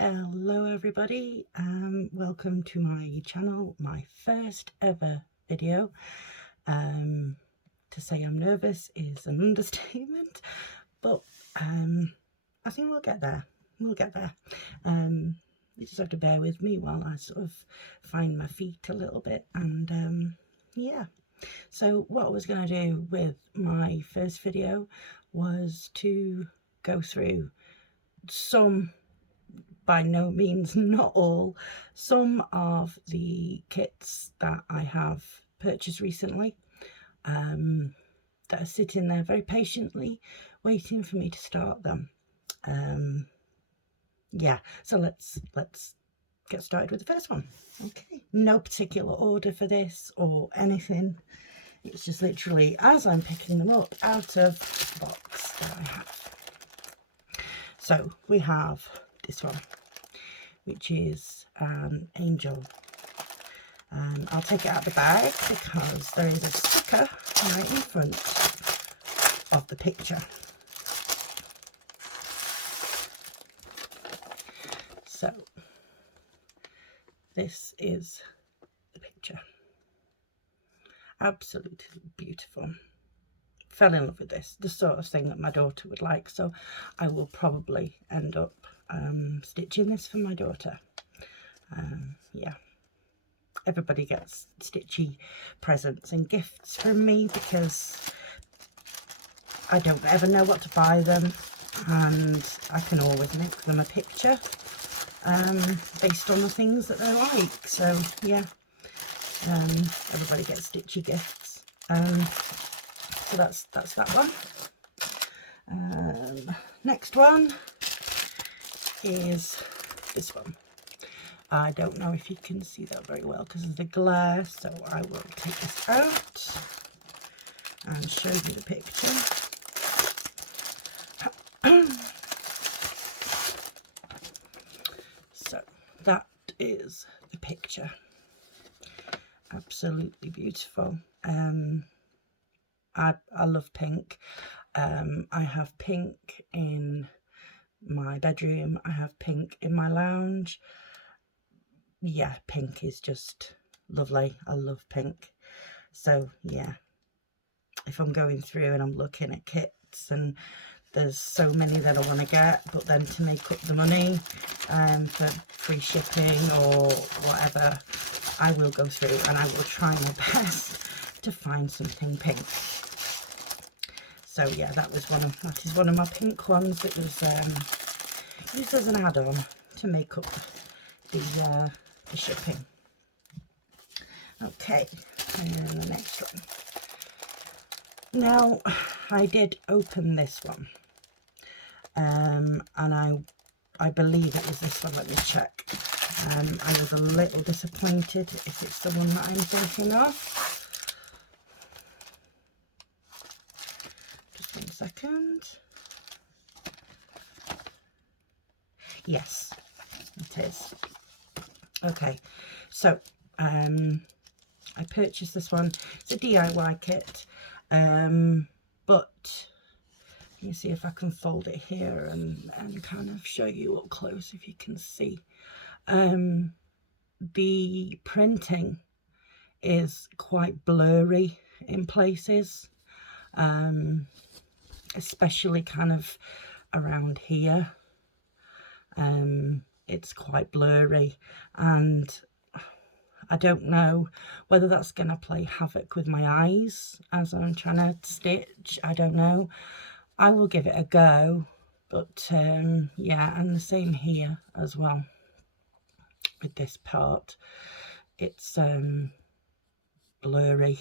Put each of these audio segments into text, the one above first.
Hello everybody, welcome to my channel, my first ever video. To say I'm nervous is an understatement, but I think we'll get there. You just have to bear with me while I sort of find my feet a little bit, and yeah. So what I was going to do with my first video was to go through some, by no means not all, some of the kits that I have purchased recently, that are sitting there very patiently waiting for me to start them. Yeah, so let's get started with the first one. Okay, no particular order for this or anything, it's just literally as I'm picking them up out of the box that I have. So we have this one, which is an angel. I'll take it out of the bag because there is a sticker right in front of the picture. So this is the picture. Absolutely beautiful. Fell in love with this, the sort of thing that my daughter would like, so I will probably end up stitching this for my daughter. Yeah, everybody gets stitchy presents and gifts from me because I don't ever know what to buy them, and I can always make them a picture based on the things that they like. So yeah, everybody gets stitchy gifts. So that's that one. Next one is this one. I don't know if you can see that very well because of the glare, so I will take this out and show you the picture. So that is the picture. Absolutely beautiful. I love pink. I have pink in my bedroom, I have pink in my lounge. Yeah, pink is just lovely. I love pink. So yeah, if I'm going through and I'm looking at kits, and there's so many that I want to get, but then to make up the money for free shipping or whatever, I will go through and I will try my best to find something pink. So yeah, that is one of my pink ones that was used as an add-on to make up the shipping. Okay, and then the next one. Now, I did open this one, and I believe it was this one. Let me check. I was a little disappointed if it's the one that I'm thinking of. Just 1 second. Yes, it is. Okay, so I purchased this one. It's a DIY kit, but let me see if I can fold it here and kind of show you up close if you can see. The printing is quite blurry in places, especially kind of around here. It's quite blurry, and I don't know whether that's going to play havoc with my eyes as I'm trying to stitch. I don't know. I will give it a go, but yeah, and the same here as well with this part. It's blurry,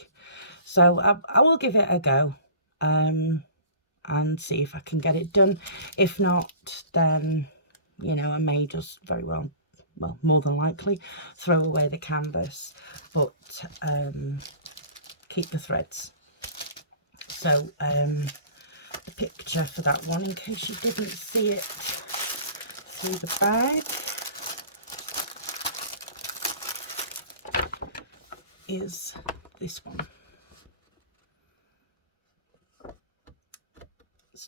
so I will give it a go and see if I can get it done. If not, then you know, I may just very well, more than likely, throw away the canvas, but keep the threads. So the picture for that one, in case you didn't see it through the bag, is this one.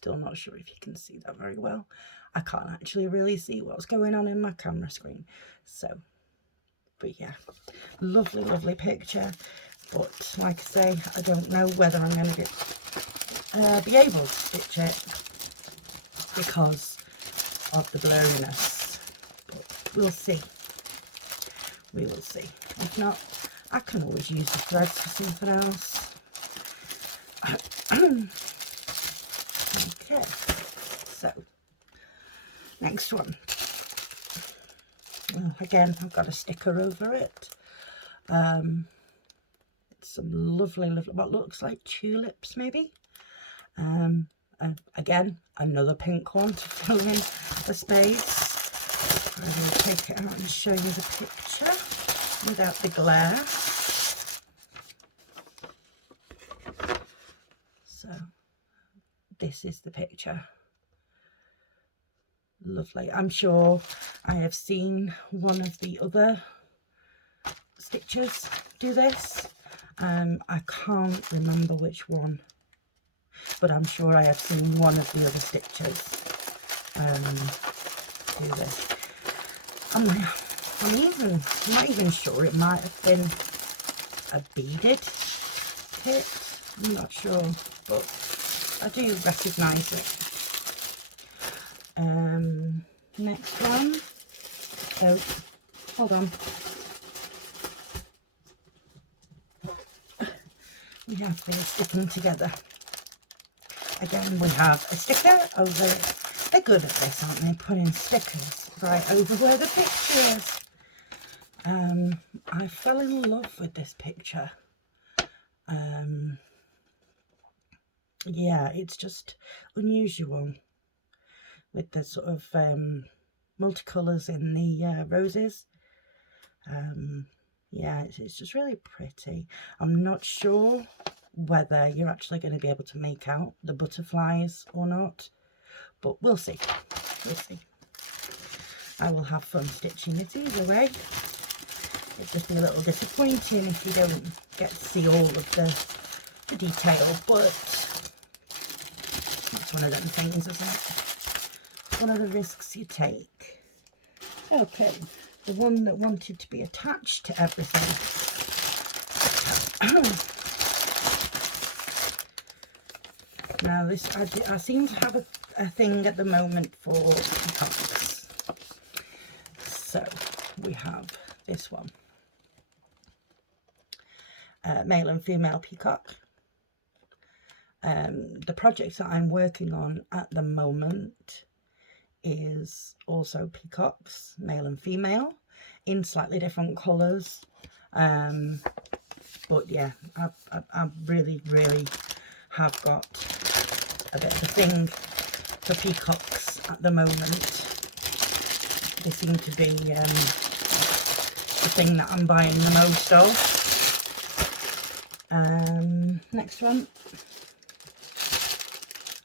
Still not sure if you can see that very well. I can't actually really see what's going on in my camera screen. So, but yeah, lovely, lovely picture. But like I say, I don't know whether I'm going to be able to stitch it because of the blurriness. But we'll see. We will see. If not, I can always use the threads for something else. Okay, so next one. Oh, again, I've got a sticker over it. Some lovely, lovely, what looks like tulips maybe. Again, another pink one to fill in the space. I will take it out and show you the picture without the glare. So this is the picture. Lovely. I'm sure I have seen one of the other stitchers do this. I can't remember which one, but I'm sure I have seen one of the other stitchers do this. I'm not even sure, it might have been a beaded kit, I'm not sure, but I do recognise it. Next one. Oh, hold on. We have these sticking together. Again, we have a sticker over it. They're good at this, aren't they? Putting stickers right over where the picture is. I fell in love with this picture. Yeah, it's just unusual with the sort of multicolours in the roses. Yeah, it's just really pretty. I'm not sure whether you're actually going to be able to make out the butterflies or not, but we'll see. We'll see. I will have fun stitching it either way. It'd just be a little disappointing if you don't get to see all of the detail, but it's one of them things, isn't it? One of the risks you take. Okay. The one that wanted to be attached to everything. Now this, I seem to have a thing at the moment for peacocks. So we have this one. Male and female peacock. The project that I'm working on at the moment is also peacocks, male and female, in slightly different colours, but yeah, I really have got a bit of a thing for peacocks at the moment. They seem to be the thing that I'm buying the most of. Next one,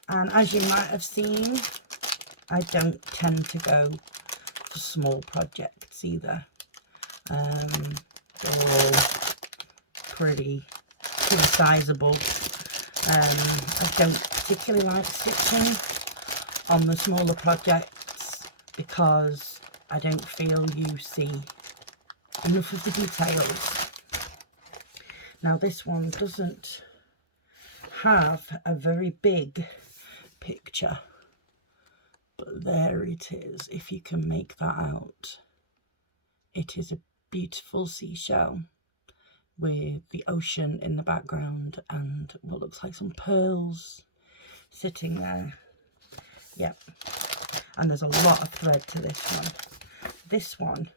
and as you might have seen, I don't tend to go for small projects either. They're all pretty sizable. I don't particularly like stitching on the smaller projects because I don't feel you see enough of the details. Now this one doesn't have a very big picture, but there it is, if you can make that out. It is a beautiful seashell with the ocean in the background and what looks like some pearls sitting there. Yep. And there's a lot of thread to this one. This one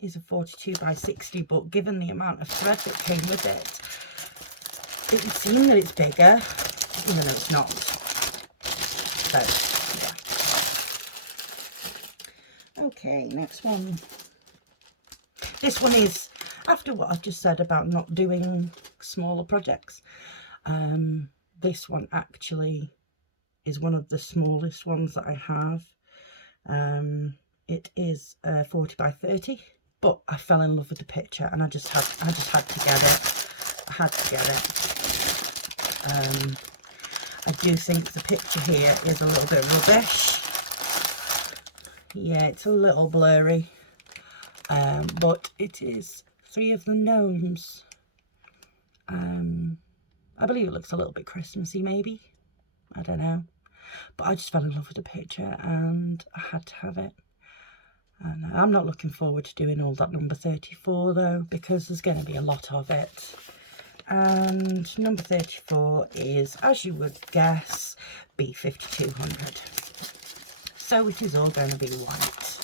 is a 42 by 60, but given the amount of thread that came with it, it would seem that it's bigger, even though it's not. So, yeah. Okay, next one. This one is, after what I've just said about not doing smaller projects, this one actually is one of the smallest ones that I have. It is 40 by 30, but I fell in love with the picture and I just had to get it. I had to get it. I do think the picture here is a little bit rubbish. Yeah, it's a little blurry, but it is 3 of the gnomes. I believe it looks a little bit Christmassy, maybe. I don't know. But I just fell in love with the picture and I had to have it. And I'm not looking forward to doing all that number 34 though, because there's going to be a lot of it. And number 34 is, as you would guess, B5200. So it is all going to be white.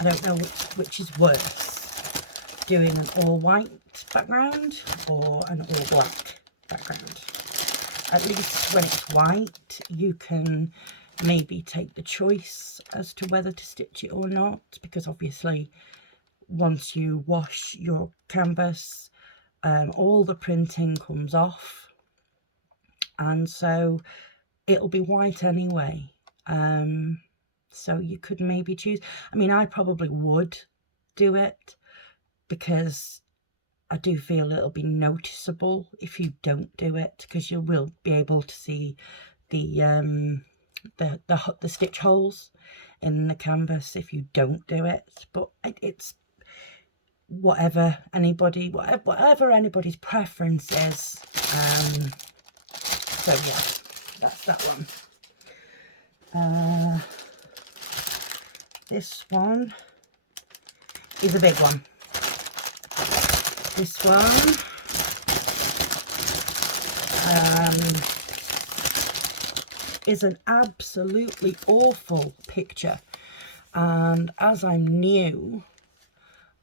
I don't know which is worse, doing an all white background or an all black background. At least when it's white, you can maybe take the choice as to whether to stitch it or not, because obviously once you wash your canvas, all the printing comes off, and so it'll be white anyway. So you could maybe choose. I mean, I probably would do it because I do feel it'll be noticeable if you don't do it, because you will be able to see the stitch holes in the canvas if you don't do it. But it's whatever anybody's preference is. So yeah, that's that one. This one is a big one. This one is an absolutely awful picture, and as I'm new,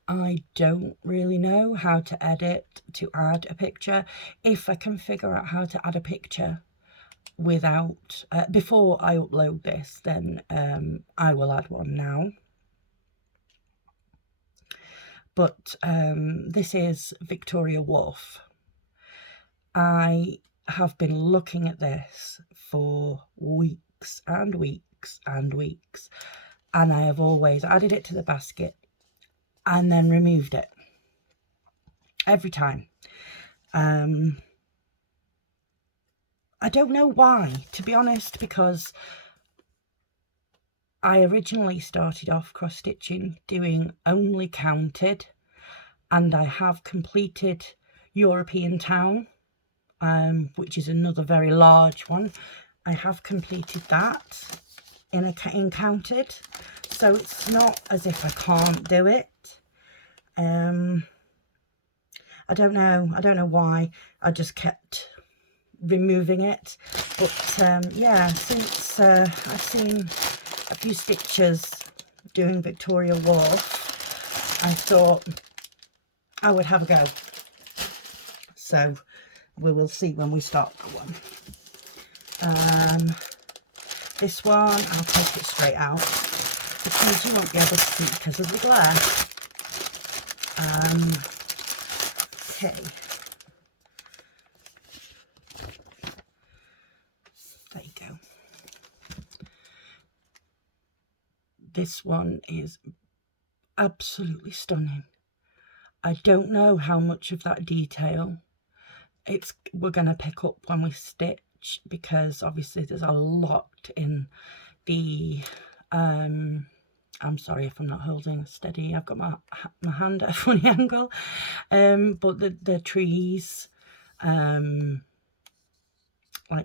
I don't really know how to edit to add a picture. If I can figure out how to add a picture without before I upload this, then I will add one now. But this is Victoria Woolf. I have been looking at this for weeks and weeks and weeks, and I have always added it to the basket and then removed it every time. I don't know why, to be honest, because I originally started off cross stitching doing only counted, and I have completed European Town, which is another very large one. I have completed that in counted, so it's not as if I can't do it. I don't know why. I just kept removing it. But yeah, since I've seen a few stitchers doing Victoria Woolf, I thought I would have a go. So we will see when we start that one. This one, I'll take it straight out because you won't be able to see because of the glare. Okay. There you go. This one is absolutely stunning. I don't know how much of that detail we're going to pick up when we stitch, because obviously there's a lot in the I'm sorry if I'm not holding steady, I've got my hand at a funny angle, but the trees like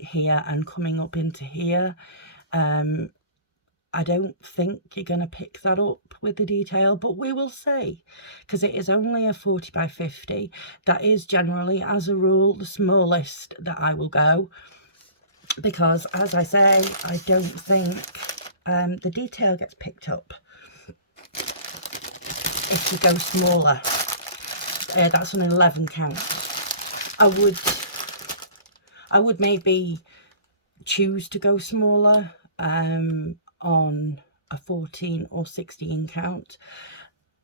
here and coming up into here, I don't think you're going to pick that up with the detail, but we will see, because it is only a 40 by 50. That is generally, as a rule, the smallest that I will go, because, as I say, I don't think the detail gets picked up if you go smaller. That's an 11 count. I would maybe choose to go smaller on a 14 or 16 count.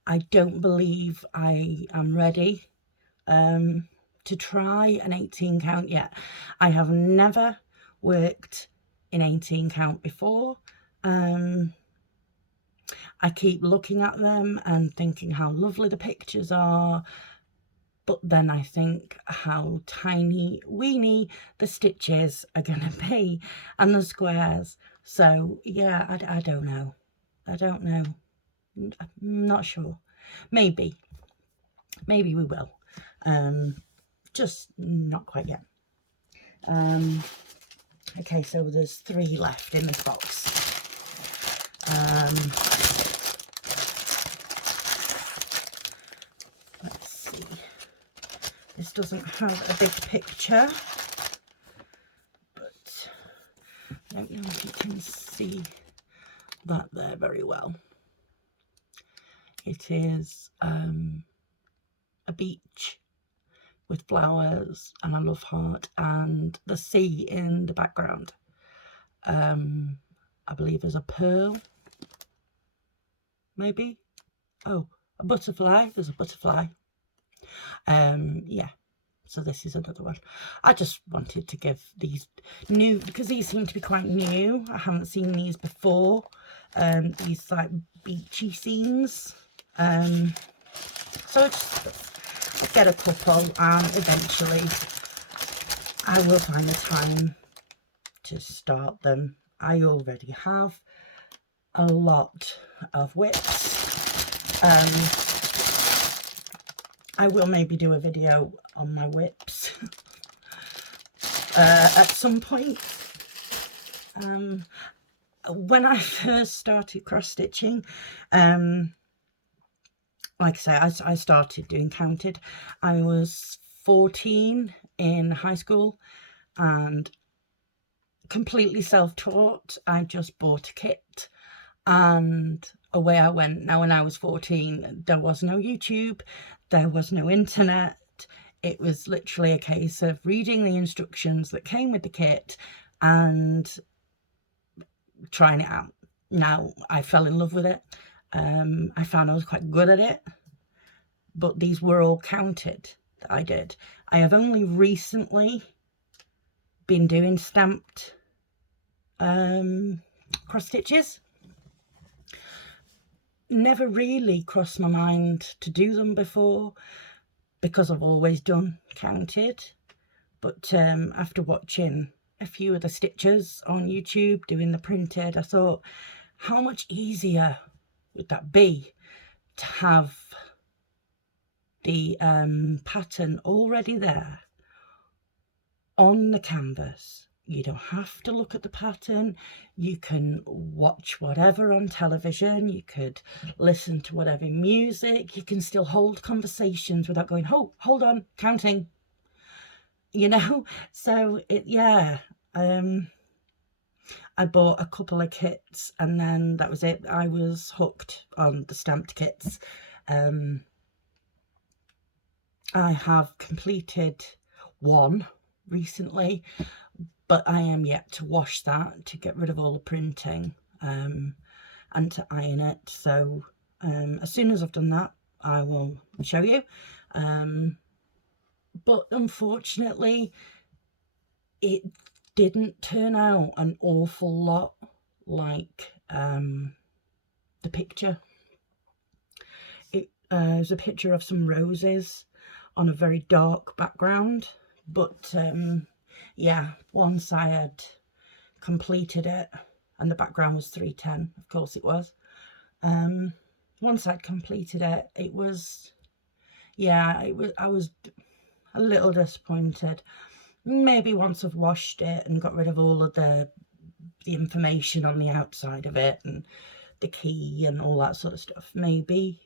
I don't believe I am ready to try an 18 count yet. I have never worked in 18 count before. I keep looking at them and thinking how lovely the pictures are, but then I think how tiny weeny the stitches are going to be and the squares. So yeah, I don't know. I don't know. I'm not sure. Maybe we will. Just not quite yet. Okay, so there's 3 left in this box. Let's see. This doesn't have a big picture, but I don't know if you can see that there very well. It is a beach with flowers and a love heart and the sea in the background. I believe there's a pearl, maybe. Oh, a butterfly. There's a butterfly. Yeah. So this is another one. I just wanted to give these new, because these seem to be quite new. I haven't seen these before. These like beachy scenes. So I'll get a couple, and eventually I will find the time to start them. I already have a lot of whips. I will maybe do a video on my whips at some point. When I first started cross stitching, like I say, I started doing counted. I was 14 in high school and completely self-taught. I just bought a kit and away I went. Now, when I was 14, there was no YouTube, there was no internet. It was literally a case of reading the instructions that came with the kit and trying it out. Now, I fell in love with it. I found I was quite good at it, but these were all counted that I did. I have only recently been doing stamped cross stitches. Never really crossed my mind to do them before because I've always done counted, but after watching a few of the stitchers on YouTube doing the printed, I thought, how much easier would that be to have the pattern already there on the canvas? You don't have to look at the pattern. You can watch whatever on television. You could listen to whatever music. You can still hold conversations without going, oh, hold on, counting. You know? So, yeah. I bought a couple of kits and then that was it. I was hooked on the stamped kits. I have completed one recently, but I am yet to wash that to get rid of all the printing and to iron it. So as soon as I've done that, I will show you. But unfortunately, it didn't turn out an awful lot like the picture. It was a picture of some roses on a very dark background, but yeah, once I had completed it, and the background was 310, of course it was. Once I'd completed it, it was, yeah, I was a little disappointed. Maybe once I've washed it and got rid of all of the information on the outside of it and the key and all that sort of stuff, maybe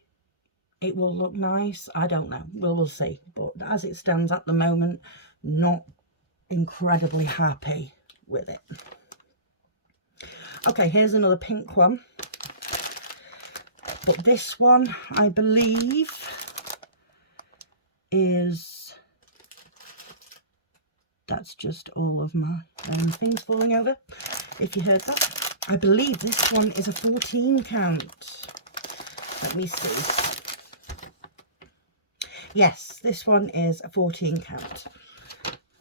it will look nice. I don't know. We'll see. But as it stands at the moment, not incredibly happy with it. Okay, here's another pink one. But this one, I believe, is... That's just all of my things falling over, if you heard that. I believe this one is a 14 count. Let me see. Yes, this one is a 14 count.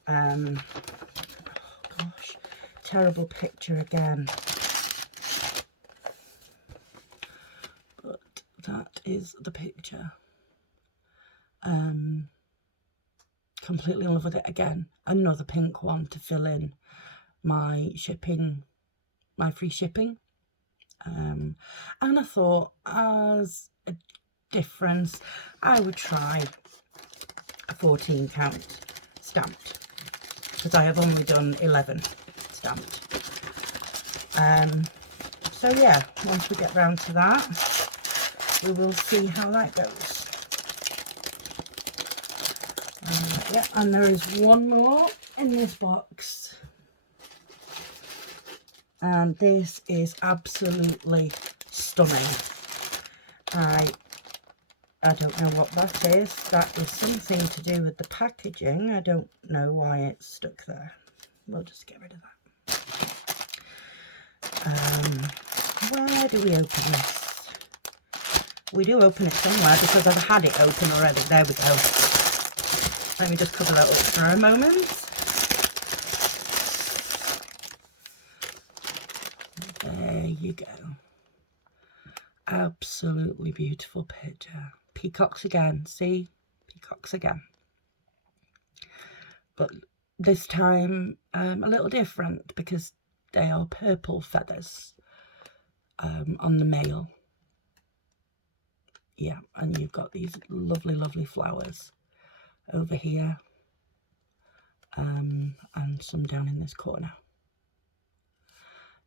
Oh gosh, terrible picture again. But that is the picture. completely in love with it again. Another pink one to fill in my shipping, my free shipping. And I thought, as a difference, I would try a 14 count stamped, because I have only done 11 stamped. So yeah, once we get round to that, we will see how that goes. Yeah, and there is one more in this box, and this is absolutely stunning. I don't know what that is. That is something to do with the packaging. I don't know why it's stuck there. We'll just get rid of that. Where do we open this? We do open it somewhere because I've had it open already. There we go. Let me just cover that up for a moment. There you go. Absolutely beautiful picture. Peacocks again, see? Peacocks again. But this time a little different because they are purple feathers on the male. Yeah, and you've got these lovely, lovely flowers over here, and some down in this corner.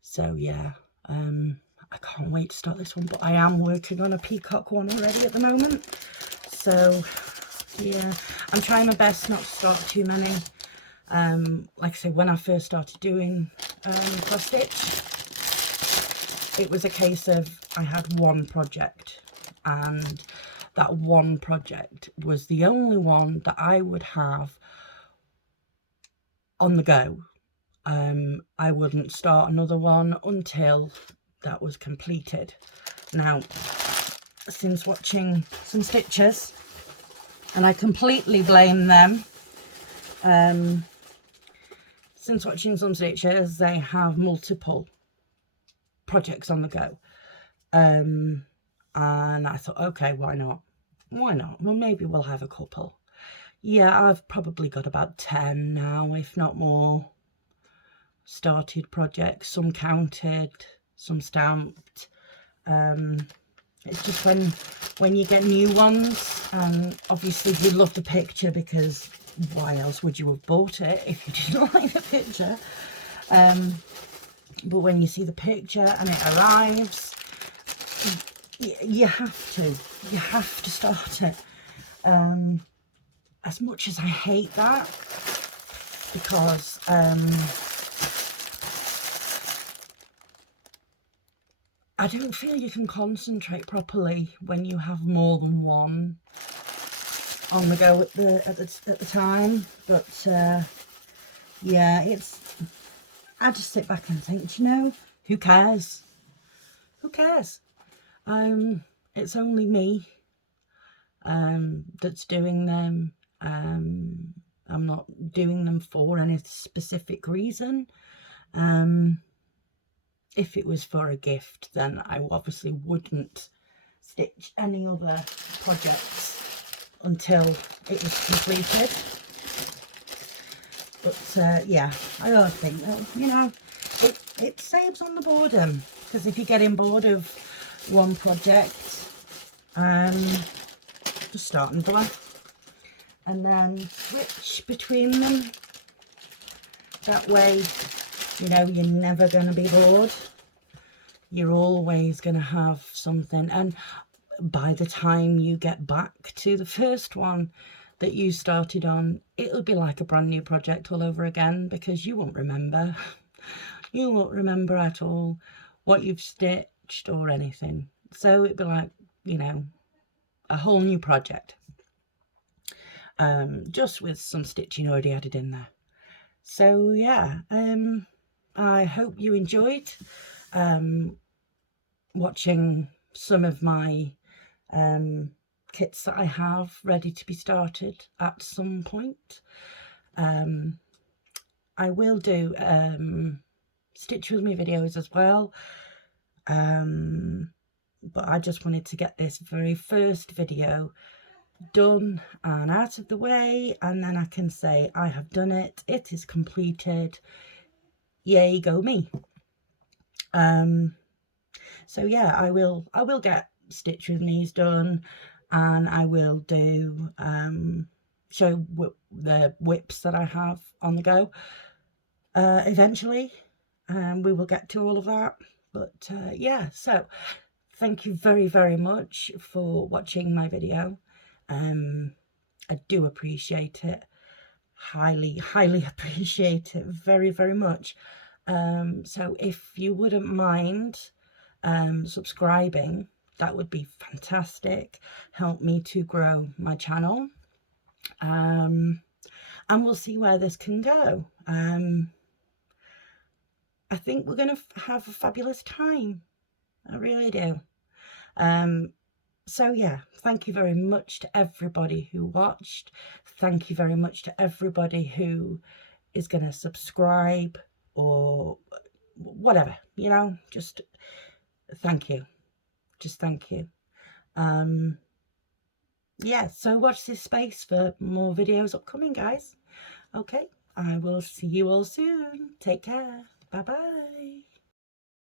So yeah, I can't wait to start this one, but I am working on a peacock one already at the moment. So yeah, I'm trying my best not to start too many. Like I said, when I first started doing cross stitch, it was a case of I had one project, and that one project was the only one that I would have on the go. I wouldn't start another one until that was completed. Now, since watching some stitches, and I completely blame them, since watching some stitches, they have multiple projects on the go. And I thought, okay, why not? Why not? Well, maybe we'll have a couple. Yeah, I've probably got about 10 now, if not more, started projects, some counted, some stamped. It's just when you get new ones, obviously you love the picture, because why else would you have bought it if you didn't like the picture? But when you see the picture and it arrives, you have to start it. As much as I hate that, because I don't feel you can concentrate properly when you have more than one on the go at the time. But yeah, I just sit back and think, you know, who cares? Who cares? It's only me that's doing them. I'm not doing them for any specific reason. If it was for a gift, then I obviously wouldn't stitch any other projects until it was completed. But yeah, I always think that, you know, it saves on the boredom, because if you're getting bored of one project, just start another and then switch between them. That way, you know, you're never going to be bored. You're always going to have something, and by the time you get back to the first one that you started on, it'll be like a brand new project all over again, because you won't remember. You won't remember at all what you've stitched or anything. So it'd be like, you know, a whole new project, just with some stitching already added in there. So yeah, I hope you enjoyed watching some of my kits that I have ready to be started at some point. I will do stitch with me videos as well, but I just wanted to get this very first video done and out of the way, and then I can say I have done it, it is completed, yay go me. So yeah, I will get stitch with me's done, and I will do show the whips that I have on the go eventually. We will get to all of that, but yeah, so thank you very, very much for watching my video. I do appreciate it, highly appreciate it, very, very much. So if you wouldn't mind subscribing, that would be fantastic, help me to grow my channel, and we'll see where this can go. I think we're going to have a fabulous time, I really do. So yeah, thank you very much to everybody who watched. Thank you very much to everybody who is going to subscribe or whatever, you know, just thank you. Just thank you. Yeah, so watch this space for more videos upcoming, guys. Okay, I will see you all soon. Take care. Bye bye.